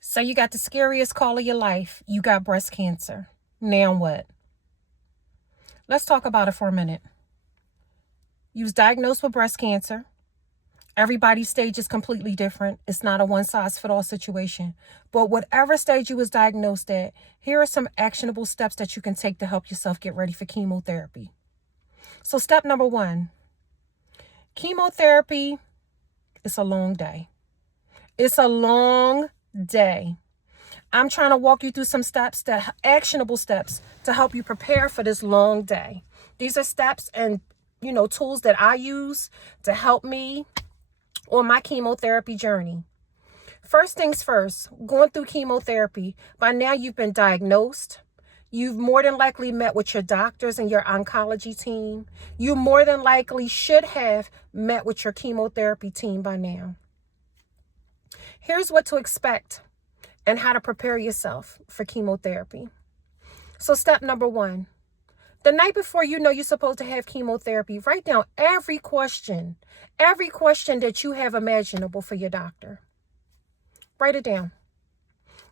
So you got the scariest call of your life. You got breast cancer. Now what? Let's talk about it for a minute. You was diagnosed with breast cancer. Everybody's stage is completely different. It's not a one-size-fits-all situation. But whatever stage you was diagnosed at, here are some actionable steps that you can take to help yourself get ready for chemotherapy. So step number 1, chemotherapy is a long day. It's a long day. I'm trying to walk you through some steps, actionable steps to help you prepare for this long day. These are steps and, tools that I use to help me on my chemotherapy journey. First things first, going through chemotherapy, by now you've been diagnosed. You've more than likely met with your doctors and your oncology team. You more than likely should have met with your chemotherapy team by now. Here's what to expect and how to prepare yourself for chemotherapy. So step number 1, the night before you're supposed to have chemotherapy, write down every question that you have imaginable for your doctor. Write it down.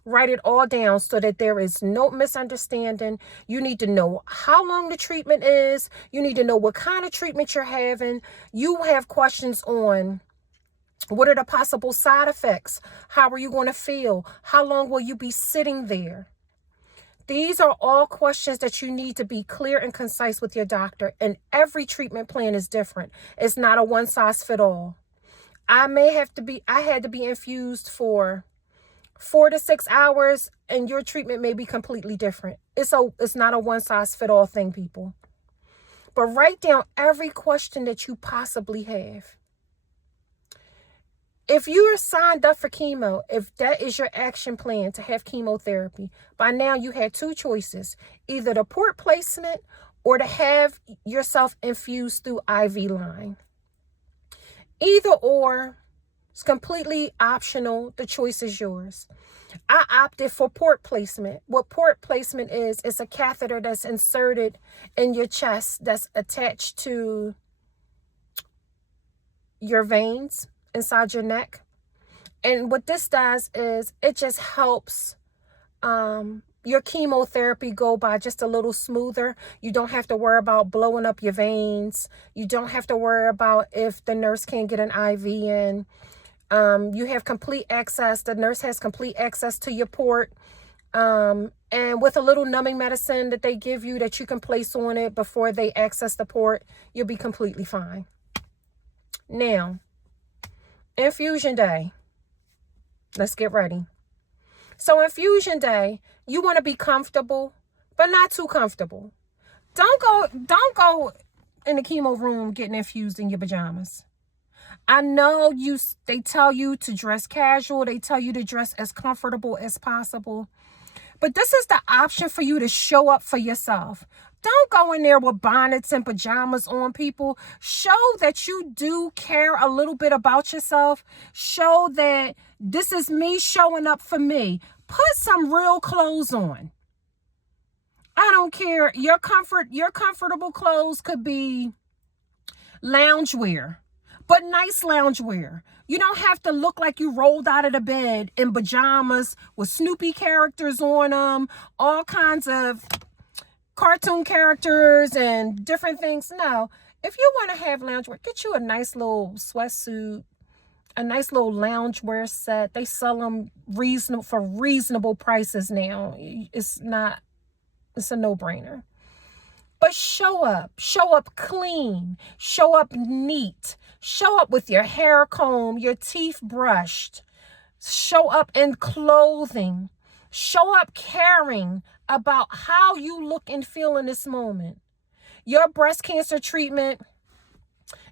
Write it all down so that there is no misunderstanding. You need to know how long the treatment is. You need to know what kind of treatment you're having. You have questions on what are the possible side effects? How are you going to feel? How long will you be sitting there? These are all questions that you need to be clear and concise with your doctor. And every treatment plan is different. It's not a one size fit all. I had to be infused for 4 to 6 hours, and your treatment may be completely different. It's not a one size fit all thing, people. But write down every question that you possibly have. If you are signed up for chemo, if that is your action plan to have chemotherapy, by now you had 2 choices, either the port placement or to have yourself infused through IV line. Either or, it's completely optional. The choice is yours. I opted for port placement. What port placement is, it's a catheter that's inserted in your chest that's attached to your veins inside your neck. And what this does is it just helps your chemotherapy go by just a little smoother. You don't have to worry about blowing up your veins. You don't have to worry about if the nurse can't get an IV in. You have complete access. The nurse has complete access to your port. And with a little numbing medicine that they give you that you can place on it before they access the port, you'll be completely fine. Now, infusion day. Let's get ready. So infusion day, you want to be comfortable, but not too comfortable. Don't go in the chemo room getting infused in your pajamas. I know they tell you to dress casual. They tell you to dress as comfortable as possible. But this is the option for you to show up for yourself. Don't go in there with bonnets and pajamas on, people. Show that you do care a little bit about yourself. Show that this is me showing up for me. Put some real clothes on. I don't care. Your comfortable clothes could be loungewear, but nice loungewear. You don't have to look like you rolled out of the bed in pajamas with Snoopy characters on them, all kinds of cartoon characters and different things. No, if you want to have loungewear, get you a nice little sweatsuit, a nice little loungewear set. They sell them for reasonable prices now. It's a no-brainer. But show up clean, show up neat, show up with your hair combed, your teeth brushed, show up in clothing, show up caring about how you look and feel in this moment. Your breast cancer treatment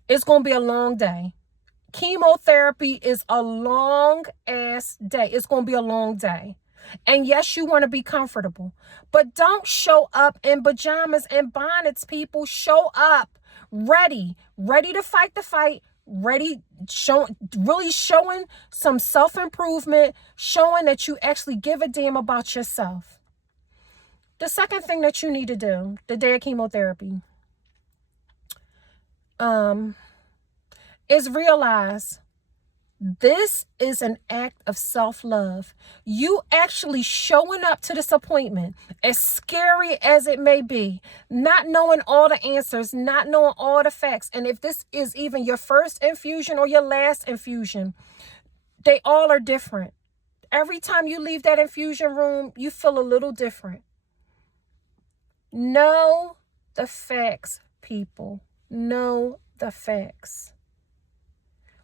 is going to be a long day. Chemotherapy is a long ass day. It's going to be a long day. And yes, you want to be comfortable, but don't show up in pajamas and bonnets, people. Show up ready to fight the fight, really showing some self-improvement, showing that you actually give a damn about yourself. The second thing that you need to do the day of chemotherapy is realize This is an act of self-love. You actually showing up to this appointment, as scary as it may be, not knowing all the answers, not knowing all the facts. And if this is even your first infusion or your last infusion, they all are different. Every time you leave that infusion room, you feel a little different. Know the facts, people. Know the facts.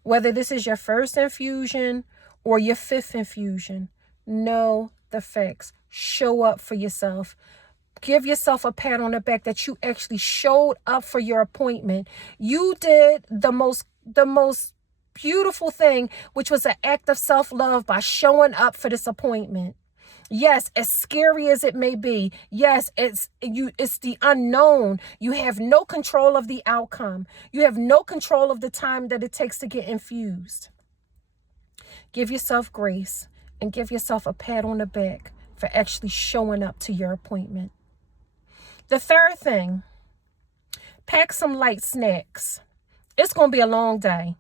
Whether this is your first infusion or your 5th infusion, know the facts. Show up for yourself. Give yourself a pat on the back that you actually showed up for your appointment. You did the most beautiful thing, which was an act of self-love by showing up for this appointment. Yes, as scary as it may be. Yes, it's the unknown. You have no control of the outcome. You have no control of the time that it takes to get infused. Give yourself grace and give yourself a pat on the back for actually showing up to your appointment. The third thing, pack some light snacks. It's going to be a long day,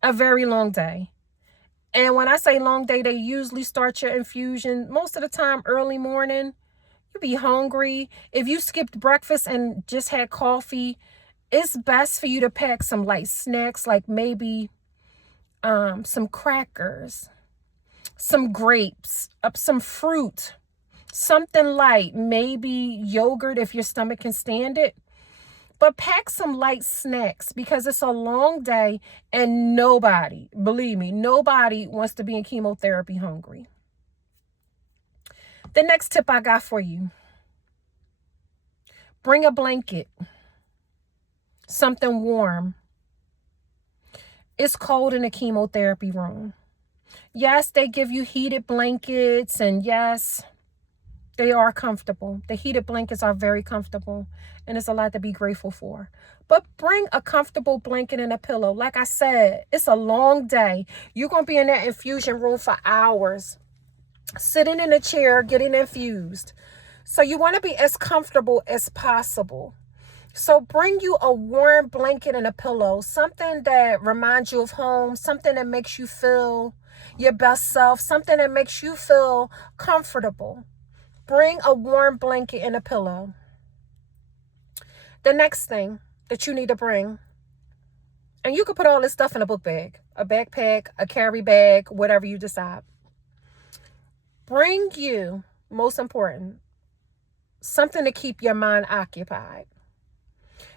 a very long day. And when I say long day, they usually start your infusion most of the time early morning. You be hungry. If you skipped breakfast and just had coffee, it's best for you to pack some light snacks, like maybe some crackers, some grapes, some fruit, something light, maybe yogurt if your stomach can stand it. But pack some light snacks because it's a long day and nobody, believe me, nobody wants to be in chemotherapy hungry. The next tip I got for you, bring a blanket, something warm. It's cold in the chemotherapy room. Yes, they give you heated blankets, and yes, they are comfortable. The heated blankets are very comfortable, and it's a lot to be grateful for. But bring a comfortable blanket and a pillow. Like I said, it's a long day. You're going to be in that infusion room for hours, sitting in a chair, getting infused. So you want to be as comfortable as possible. So bring you a warm blanket and a pillow, something that reminds you of home, something that makes you feel your best self, something that makes you feel comfortable. Bring a warm blanket and a pillow. The next thing that you need to bring, and you can put all this stuff in a book bag, a backpack, a carry bag, whatever you decide. Bring you, most important, something to keep your mind occupied.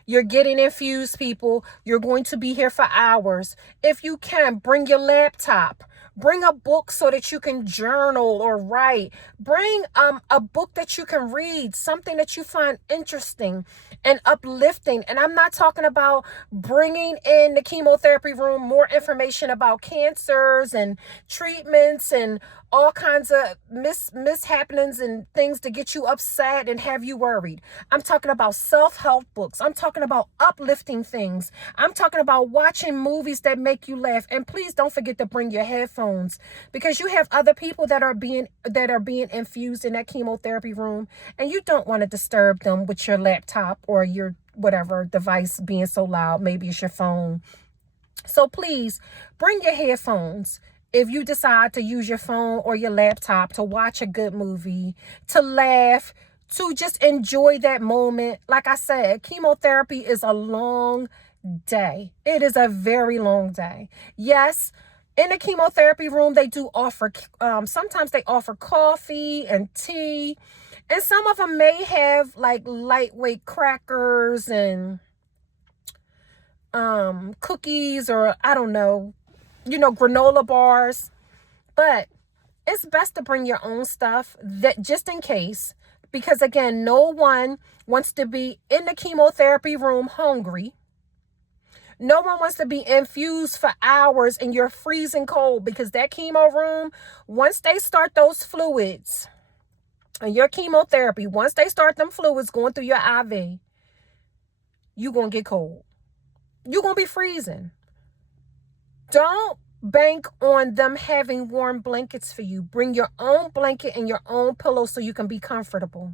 You're getting infused, people. You're going to be here for hours. If you can, bring your laptop. Bring a book so that you can journal or write. Bring a book that you can read, something that you find interesting and uplifting. And I'm not talking about bringing in the chemotherapy room more information about cancers and treatments and all kinds of mishappenings and things to get you upset and have you worried. I'm talking about self-help books. I'm talking about uplifting things. I'm talking about watching movies that make you laugh. And please don't forget to bring your headphones, because you have other people that are being infused in that chemotherapy room, and you don't want to disturb them with your laptop or your whatever device being so loud. Maybe it's your phone. So please bring your headphones. If you decide to use your phone or your laptop to watch a good movie, to laugh, to just enjoy that moment. Like I said, chemotherapy is a long day. It is a very long day. Yes, in the chemotherapy room, they do offer, sometimes they offer coffee and tea. And some of them may have like lightweight crackers and cookies, or I don't know, granola bars. But it's best to bring your own stuff, that just in case, because again, no one wants to be in the chemotherapy room hungry. No one wants to be infused for hours and you're freezing cold, because that chemo room, once they start those fluids and your chemotherapy, once they start them fluids going through your IV, you're going to get cold. You're going to be freezing. Don't bank on them having warm blankets for you. Bring your own blanket and your own pillow so you can be comfortable.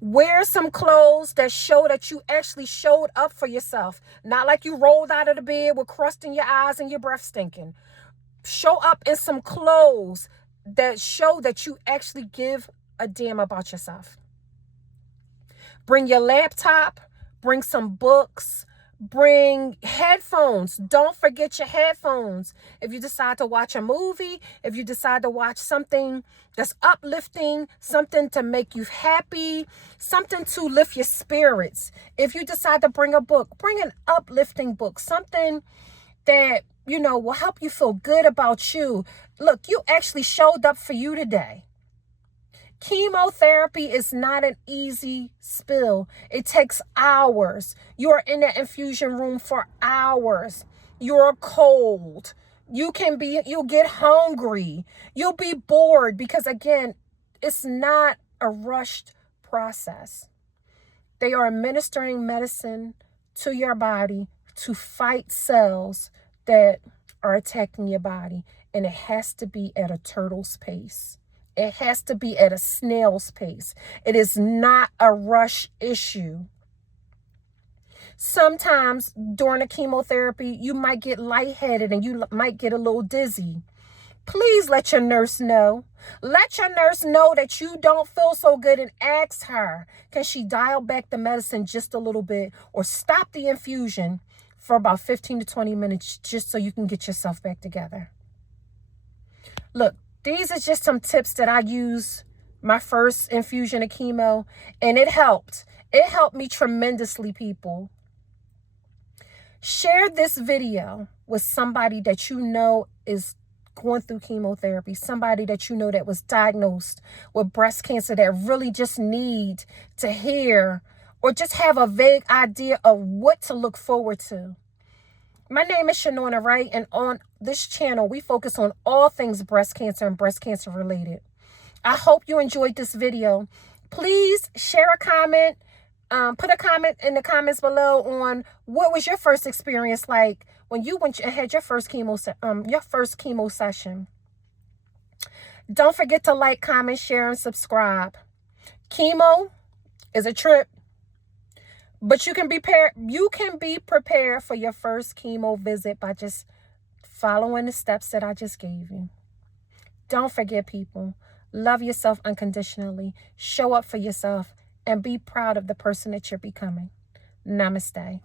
Wear some clothes that show that you actually showed up for yourself. Not like you rolled out of the bed with crust in your eyes and your breath stinking. Show up in some clothes that show that you actually give a damn about yourself. Bring your laptop, bring some books, bring headphones. Don't forget your headphones. If you decide to watch a movie, if you decide to watch something that's uplifting, something to make you happy, something to lift your spirits. If you decide to bring a book, bring an uplifting book, something that, will help you feel good about you. Look, you actually showed up for you today. Chemotherapy is not an easy spill. It takes hours. You're in the infusion room for hours. You're cold. You'll get hungry. You'll be bored because, again, it's not a rushed process. They are administering medicine to your body to fight cells that are attacking your body. And it has to be at a turtle's pace. It has to be at a snail's pace. It is not a rush issue. Sometimes during the chemotherapy, you might get lightheaded and you might get a little dizzy. Please let your nurse know. Let your nurse know that you don't feel so good and ask her, can she dial back the medicine just a little bit or stop the infusion for about 15 to 20 minutes just so you can get yourself back together. Look, these are just some tips that I used my first infusion of chemo, and it helped. It helped me tremendously, people. Share this video with somebody that you know is going through chemotherapy, somebody that you know that was diagnosed with breast cancer that really just need to hear or just have a vague idea of what to look forward to. My name is Shanona Wright, and on this channel, we focus on all things breast cancer and breast cancer related. I hope you enjoyed this video. Please share a comment, put a comment in the comments below on what was your first experience like when you went and had your first chemo session. Don't forget to like, comment, share, and subscribe. Chemo is a trip. But you can be prepared for your first chemo visit by just following the steps that I just gave you. Don't forget, people, love yourself unconditionally, show up for yourself, and be proud of the person that you're becoming. Namaste.